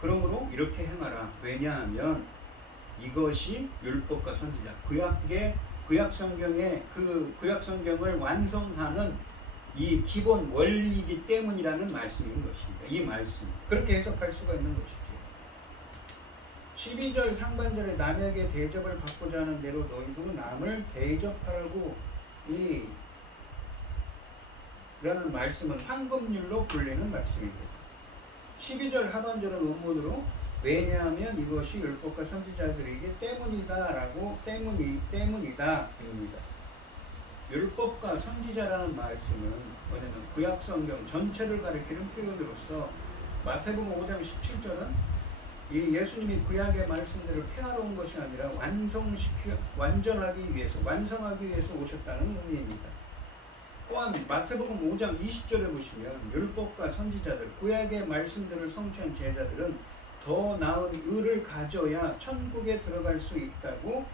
그러므로 이렇게 행하라. 왜냐하면 이것이 율법과 선지자, 구약 성경을 완성하는 이 기본 원리이기 때문이라는 말씀인 것입니다. 이 말씀 그렇게 해석할 수가 있는 것이죠. 12절 상반절에 남에게 대접을 받고자 하는 대로 너희도 남을 대접하라고 라는 말씀은 황금률로 불리는 말씀입니다. 12절 하반절은 원문으로 왜냐하면 이것이 율법과 선지자들이기 때문이다 입니다. 율법과 선지자라는 말씀은 뭐냐면 구약 성경 전체를 가리키는 표현으로서 마태복음 5장 17절은 이 예수님이 구약의 말씀들을 폐하러 온 것이 아니라 완성하기 위해서 오셨다는 의미입니다. 또한 마태복음 5장 20절에 보시면 율법과 선지자들, 구약의 말씀들을 성취한 제자들은 더 나은 의를 가져야 천국에 들어갈 수 있다고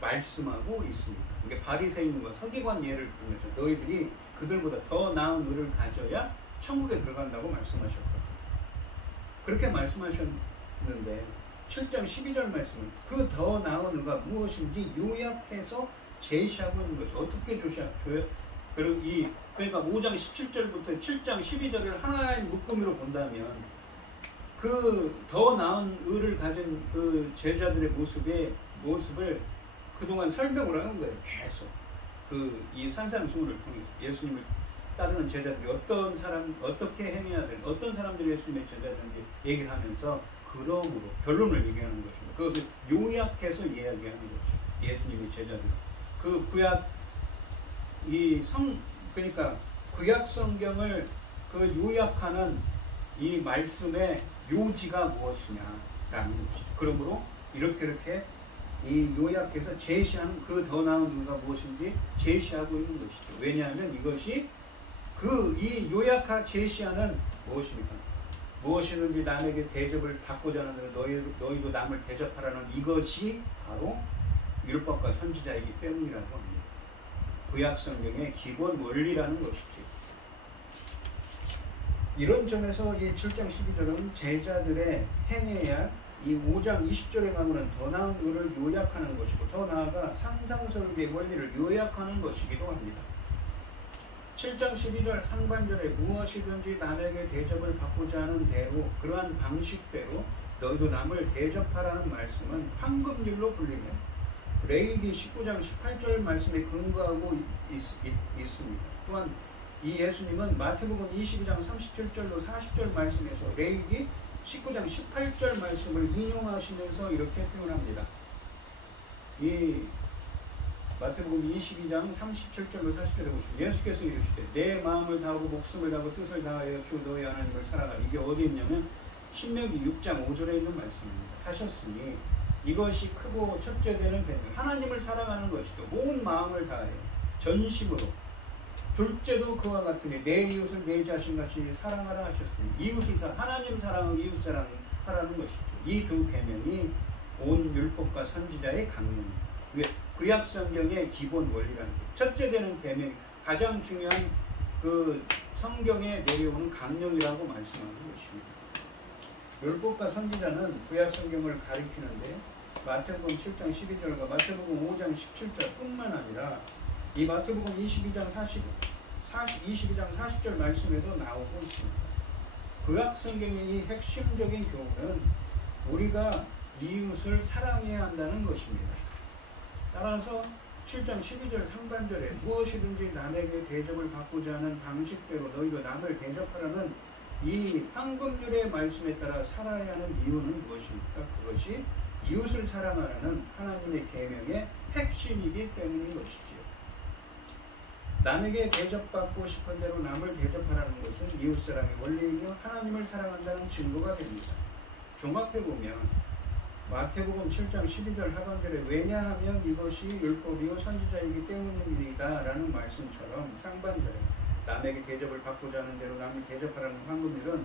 말씀하고 있습니다. 이게 바리새인과 서기관 예를 들면서 너희들이 그들보다 더 나은 의를 가져야 천국에 들어간다고 말씀하셨거든요. 그렇게 말씀하셨는데 7장 12절 말씀은 그 더 나은 의가 무엇인지 요약해서 제시하고 있는 것이 어떻게 줘요? 그리고 그러니까 5장 17절부터 7장 12절을 하나의 묶음으로 본다면 그 더 나은 의를 가진 그 제자들의 모습을 그동안 설명을 하는 거예요. 계속 이 산상수훈을 통해서 예수님을 따르는 제자들이 어떻게 행해야 되는, 어떤 사람들이 예수님의 제자들인지 얘기를 하면서 그러므로 결론을 얘기하는 것입니다. 그것을 요약해서 이야기하는 거죠. 예수님의 제자들. 그 구약 그러니까 구약 성경을 그 요약하는 이 말씀의 요지가 무엇이냐라는 것이죠. 그러므로 이렇게 이 요약해서 제시하는 그 더 나은 의가 무엇인지 제시하고 있는 것이죠. 왜냐하면 이것이 이 요약하 제시하는 무엇입니까? 무엇이든지 남에게 대접을 받고자 하는 대로 너희도 남을 대접하라는 이것이 바로 율법과 선지자이기 때문이라고 합니다. 구약 성경의 기본 원리라는 것이지. 이런 점에서 이 7장 12절은 제자들의 행해야 이 5장 20절에 가면은 더 나은 의를 요약하는 것이고, 더 나아가 상상설계의 원리를 요약하는 것이기도 합니다. 7장 12절 상반절에 무엇이든지 남에게 대접을 받고자 하는 대로, 그러한 방식대로 너희도 남을 대접하라는 말씀은 황금률로 불리며 레위기 19장 18절 말씀에 근거하고 있습니다. 또한 이 예수님은 마태복음 22장 37절로 40절 말씀에서 레위기 19장 18절 말씀을 인용하시면서 이렇게 표현합니다. 이 마태복음 22장 37절로 40절에 보시면 예수께서 이르시되 내 마음을 다하고 목숨을 다하고 뜻을 다하여 주 너희 하나님을 사랑하라. 이게 어디 있냐면 신명기 6장 5절에 있는 말씀입니다. 하셨으니 이것이 크고 첫째 되는 배경, 하나님을 사랑하는 것이죠. 온 마음을 다하여 전심으로. 둘째도 그와 같으니 내 이웃을 내 자신같이 사랑하라 하셨으니 하나님 사랑하고 이웃 사랑하라는 것이죠. 이 두 계명이 온 율법과 선지자의 강령입니다. 구약 성경의 기본 원리라는 거예요. 첫째 되는 계명, 가장 중요한 그 성경에 내려오는 강령이라고 말씀하는 것입니다. 율법과 선지자는 구약 성경을 가리키는데 마태복음 7장 12절과 마태복음 5장 17절 뿐만 아니라 이 마태복음 22장 40절 말씀에도 나오고 있습니다. 구약 성경의 이 핵심적인 교훈은 우리가 이웃을 사랑해야 한다는 것입니다. 따라서 7장 12절 상반절에 무엇이든지 남에게 대접을 받고자 하는 방식대로 너희도 남을 대접하라는 이 황금률의 말씀에 따라 살아야 하는 이유는 무엇입니까? 그것이 이웃을 사랑하라는 하나님의 계명의 핵심이기 때문인 것이지요. 남에게 대접받고 싶은 대로 남을 대접하라는 것은 이웃사랑의 원리이며 하나님을 사랑한다는 증거가 됩니다. 종합해보면 마태복음 7장 12절 하반절에 왜냐하면 이것이 율법이요 선지자이기 때문입니다 라는 말씀처럼 상반절에 남에게 대접을 받고자 하는 대로 남을 대접하라는 황금률은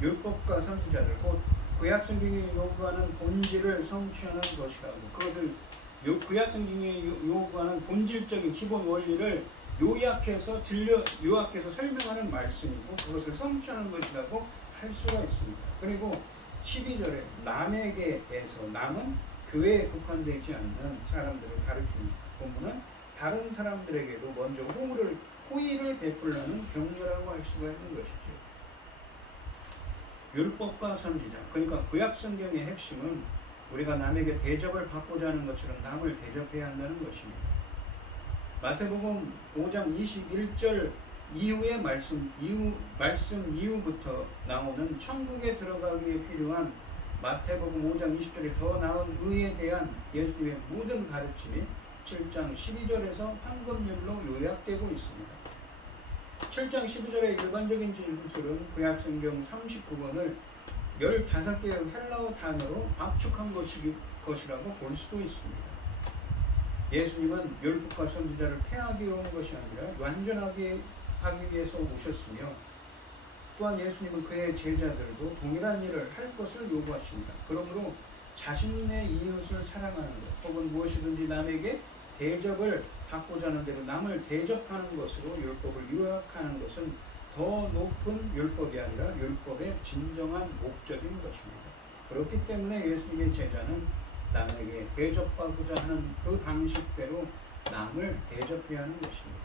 율법과 선지자들 곧 구약성경이 요구하는 본질을 성취하는 것이라고, 그것을 구약성경이 요구하는 본질적인 기본 원리를 요약해서 설명하는 말씀이고 그것을 성취하는 것이라고 할 수가 있습니다. 그리고 12절에 남에게에서 남은 교회에 국한되지 않는 사람들을 가르치는 본문은 다른 사람들에게도 먼저 호의를 베풀라는 격려라고 할 수가 있는 것이죠. 율법과 선지자, 그러니까 구약 성경의 핵심은 우리가 남에게 대접을 받고자 하는 것처럼 남을 대접해야 한다는 것입니다. 마태복음 5장 21절 이후의 말씀 이후부터 나오는 천국에 들어가기에 필요한 마태복음 5장 20절에 더 나은 의에 대한 예수의 모든 가르침이 7장 12절에서 황금률로 요약되고 있습니다. 7장 12절의 일반적인 진술은 구약성경 39권을 15개의 헬라어 단어로 압축한 것이라고 볼 수도 있습니다. 예수님은 율법과 선지자를 폐하기 위해 온 것이 아니라 완전하게 하기 위해서 오셨으며, 또한 예수님은 그의 제자들도 동일한 일을 할 것을 요구하십니다. 그러므로 자신의 이웃을 사랑하는 것, 혹은 무엇이든지 남에게 대접을 받고자 하는 대로 남을 대접하는 것으로 율법을 요약하는 것은 더 높은 율법이 아니라 율법의 진정한 목적인 것입니다. 그렇기 때문에 예수님의 제자는 남에게 대접받고자 하는 그 방식대로 남을 대접해야 하는 것입니다.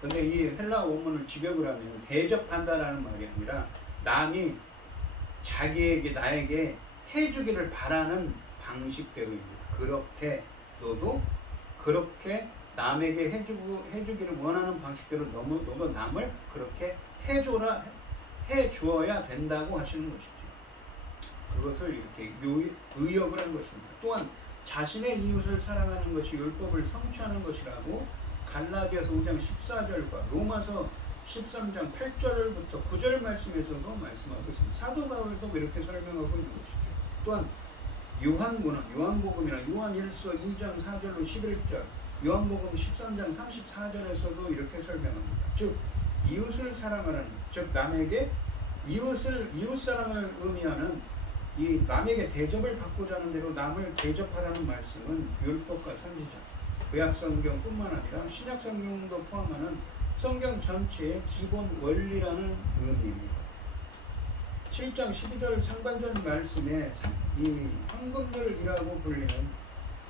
근데 이 헬라 원문을 직역을 하면 대접한다라는 말이 아니라 남이 자기에게 나에게 해주기를 바라는 방식대로입니다. 그렇게 너도 그렇게 남에게 해주기를 원하는 방식대로 너도 남을 그렇게 해주어야 된다고 하시는 것이죠. 그것을 이렇게 의역을 한 것입니다. 또한 자신의 이웃을 사랑하는 것이 율법을 성취하는 것이라고 갈라디아서 5장 14절과 로마서 13장 8절부터 9절 말씀에서도 말씀하고 있습니다. 사도 바울도 이렇게 설명하고 있는 것이죠. 또한 요한복음이나 요한일서 2장 4절로 11절, 요한복음 13장 34절에서도 이렇게 설명합니다. 즉 이웃을 사랑하는, 즉 남에게 이웃사랑을 의미하는 이 남에게 대접을 받고자 하는 대로 남을 대접하라는 말씀은 율법과 선지자, 구약성경뿐만 아니라 신약성경도 포함하는 성경 전체의 기본 원리라는 의미입니다. 7장 12절 상반절 말씀에 이 황금들이라고 불리는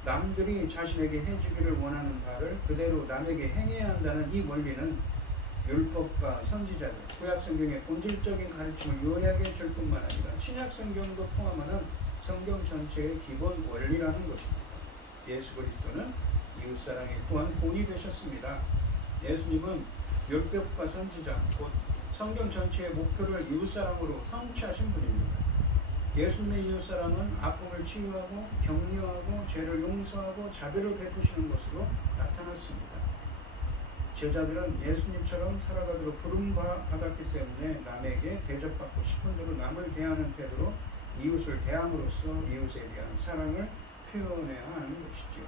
남들이 자신에게 해주기를 원하는 바를 그대로 남에게 행해야 한다는 이 원리는 율법과 선지자들, 구약성경의 본질적인 가르침을 요약해 줄 뿐만 아니라 신약성경도 포함하는 성경 전체의 기본 원리라는 것입니다. 예수 그리스도는 이웃사랑의 또한 본이 되셨습니다. 예수님은 율법과 선지자, 곧 성경 전체의 목표를 이웃사랑으로 성취하신 분입니다. 예수님의 이웃사랑은 아픔을 치유하고 격려하고 죄를 용서하고 자비를 베푸시는 것으로 나타났습니다. 제자들은 예수님처럼 살아가도록 부름받았기 때문에 남에게 대접받고 싶은 대로 남을 대하는 태도로 이웃을 대함으로써 이웃에 대한 사랑을 표현해야 하는 것이죠.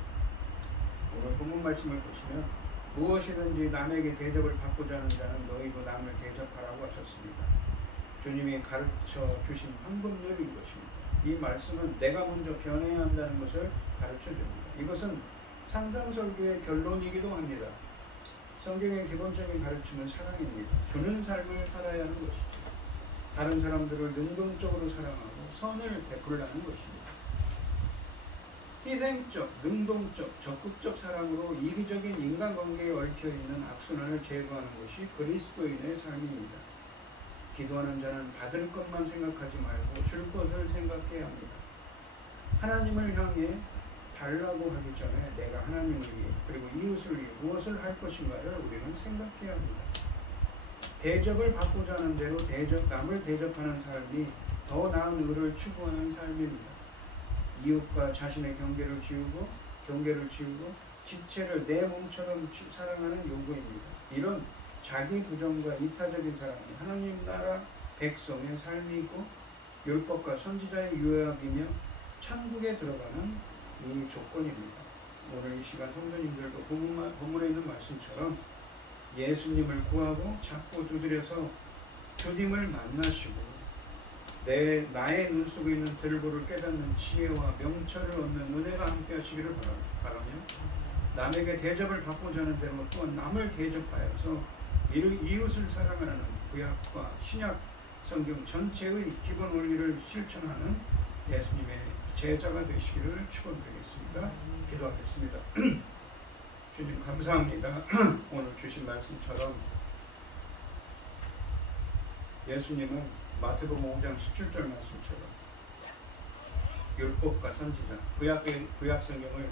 오늘 본문 말씀을 보시면 무엇이든지 남에게 대접을 받고자 하는 자는 너희도 남을 대접하라고 하셨습니다. 주님이 가르쳐 주신 황금률인 것입니다. 이 말씀은 내가 먼저 변해야 한다는 것을 가르쳐 줍니다. 이것은 상상설교의 결론이기도 합니다. 성경의 기본적인 가르침은 사랑입니다. 주는 삶을 살아야 하는 것이죠. 다른 사람들을 능동적으로 사랑하고 선을 베풀라는 것입니다. 희생적, 능동적, 적극적 사랑으로 이기적인 인간관계에 얽혀있는 악순환을 제거하는 것이 그리스도인의 삶입니다. 기도하는 자는 받을 것만 생각하지 말고 줄 것을 생각해야 합니다. 하나님을 향해 달라고 하기 전에 내가 하나님을 위해 그리고 이웃을 위해 무엇을 할 것인가를 우리는 생각해야 합니다. 대접을 받고자 하는 대로 남을 대접하는 삶이 더 나은 의를 추구하는 삶입니다. 이웃과 자신의 경계를 지우고 지체를 내 몸처럼 사랑하는 요구입니다. 이런 자기 부정과 이타적인 사랑이 하나님 나라 백성의 삶이고 율법과 선지자의 요약이며 천국에 들어가는 이 조건입니다. 오늘 이 시간 성도님들도 본문에 있는 말씀처럼 예수님을 구하고 찾고 두드려서 주님을 만나시고 나의 눈 속에 있는 들보를 깨닫는 지혜와 명철을 얻는 은혜가 함께 하시기를 바라며 남에게 대접을 받고자 하는 대로 또한 남을 대접하여서 이웃을 사랑하는 구약과 신약 성경 전체의 기본 원리를 실천하는 예수님의 제자가 되시기를 축원드리겠습니다. 기도하겠습니다. 주님 감사합니다. 오늘 주신 말씀처럼 예수님은 마태복음 5장 17절 말씀처럼 율법과 선지자, 구약 성경을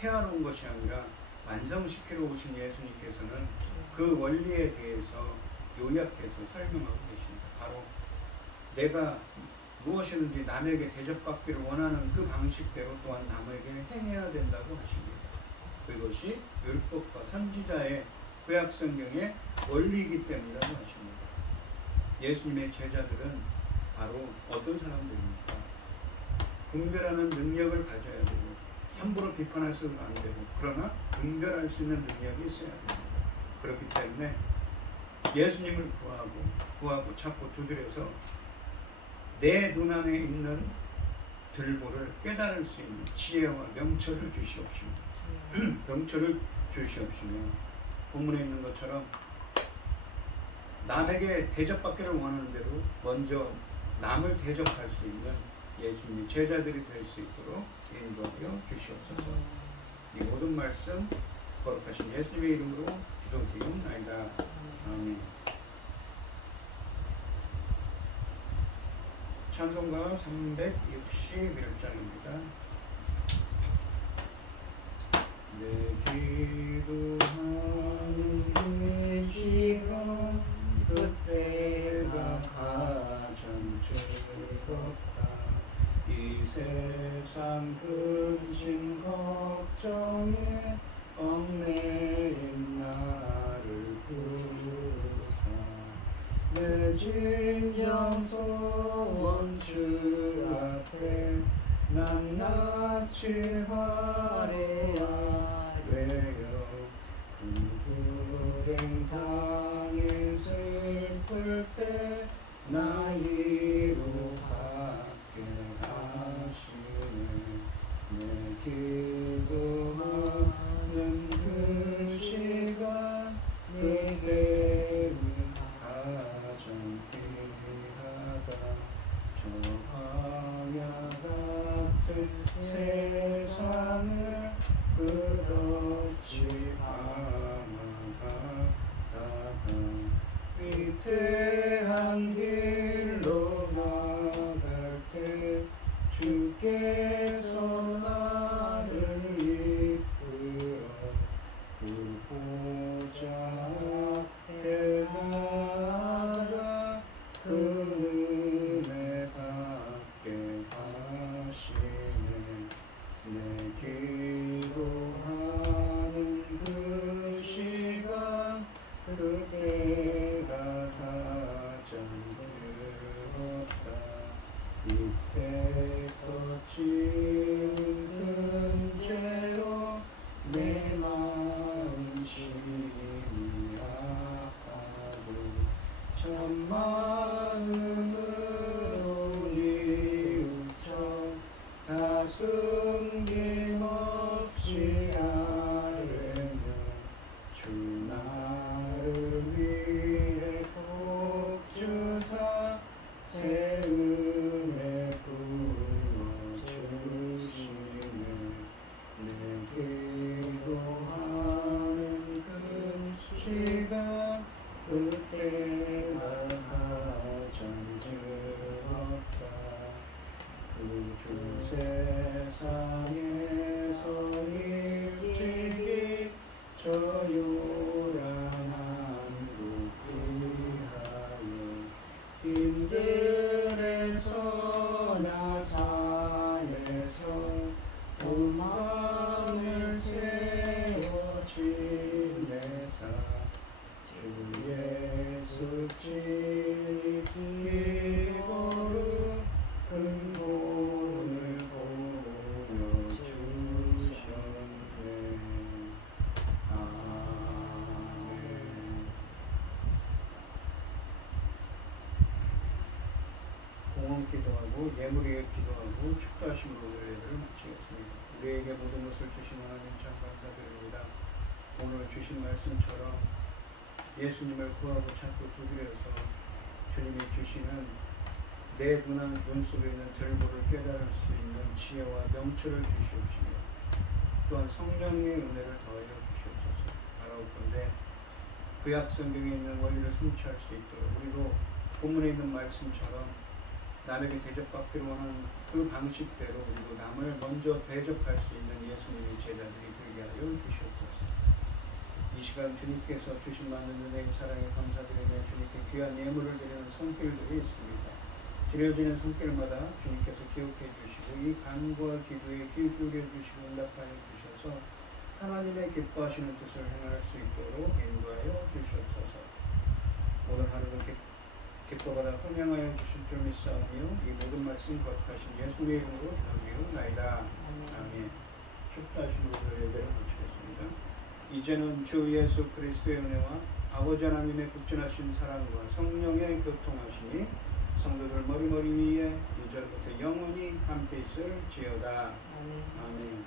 폐하러 온 것이 아니라 완성시키러 오신 예수님께서는 그 원리에 대해서 요약해서 설명하고 계십니다. 바로 내가 무엇이든지 남에게 대접받기를 원하는 그 방식대로 또한 남에게 행해야 된다고 하십니다. 그것이 율법과 선지자의 구약성경의 원리이기 때문이라고 하십니다. 예수님의 제자들은 바로 어떤 사람들입니까? 분별하는 능력을 가져야 되고 함부로 비판해서는 안 되고 그러나 분별할 수 있는 능력이 있어야 됩니다. 그렇기 때문에 예수님을 구하고 찾고 두드려서 내 눈안에 있는 들보를 깨달을 수 있는 지혜와 명철을 주시옵시며 명철을 주시옵시며 본문에 있는 것처럼 남에게 대접받기를 원하는 대로 먼저 남을 대접할 수 있는 예수님의 제자들이 될 수 있도록 인도하여 주시옵소서. 이 모든 말씀 거룩하신 예수님의 이름으로 기도드리옵나이다. 아멘. 찬송가 361장입니다. 내 기도하는 그 시간 그때가 가장 즐겁다. 이 세상 근심 걱정에 얽매인 나를 부르사 내 진정 소원 주 앞에 낱낱이 화려하래요. 그 불행 당해 슬플 때 나 위로받게 하시네. 내 기도하는 그 시간 그때는 가장 귀하다. 저 광야 같은 세상을 끝없이 방황하다가 위태한 길로 나갈 때 주께서 나를 이끌어 그 보좌 앞에 나아가 그 은혜 받게 하시네. 내 기도하는 그 시간 그때가 가장 즐겁다. 이때껏 지은 죄로 내 마음 심히 아파도 참마음으로 뉘우쳐 가슴 힘없이 아뢰며 주 나를 위해 복 주사 새 은혜 부어주시네. 내 기도하는 그 시간 그때가 가장 즐겁다. 그 주 세상에서 일찍이 저 요란한 곳 피하여 힘들에서나 산에서 온 마음을 세워 지내사 주 예수 지키고로 근본을 보여주셨네. 아멘. 공헌 기도하고 예물에 기도하고 축도하심으로 예배를 마치겠습니다. 우리에게 모든 것을 주신 하나님 참 감사드립니다. 오늘 주신 말씀처럼 예수님을 구하고 찾고 두드려서 주님이 주시는 내분한 눈 속에 있는 들보를 깨달을 수 있는 지혜와 명철을 주시옵시며 또한 성령의 은혜를 더하여 주시옵소서. 바라옵건대 구약 성경에 있는 원리를 성취할 수 있도록 우리도 본문에 있는 말씀처럼 남에게 대접받기를 원하는 그 방식대로 우리도 남을 먼저 대접할 수 있는 예수님의 제자들이 되게 하여 주시옵소서. 이 시간 주님께서 주신 많은 은혜의 사랑에 감사드리며 주님께 귀한 예물을 드리는 손길들이 있습니다. 드려지는 손길마다 주님께서 기억해 주시고 이 간구와 기도에 귀 기울여 주시고 응답하여 주셔서 하나님의 기뻐하시는 뜻을 행할 수 있도록 인도하여 주시옵소서. 오늘 하루도 기뻐받아 헌양하여 주실 줄 믿사오며 이 모든 말씀 거룩하신 예수의 이름으로 기도드리옵나이다. 아멘. 축도하심으로 예배를 마치겠습니다. 이제는 주 예수 그리스도의 은혜와 아버지 하나님의 극진하신 사랑과 성령의 교통하심이 성도들 머리머리 위에 이제부터 영원히 함께 있을지어다. 아멘.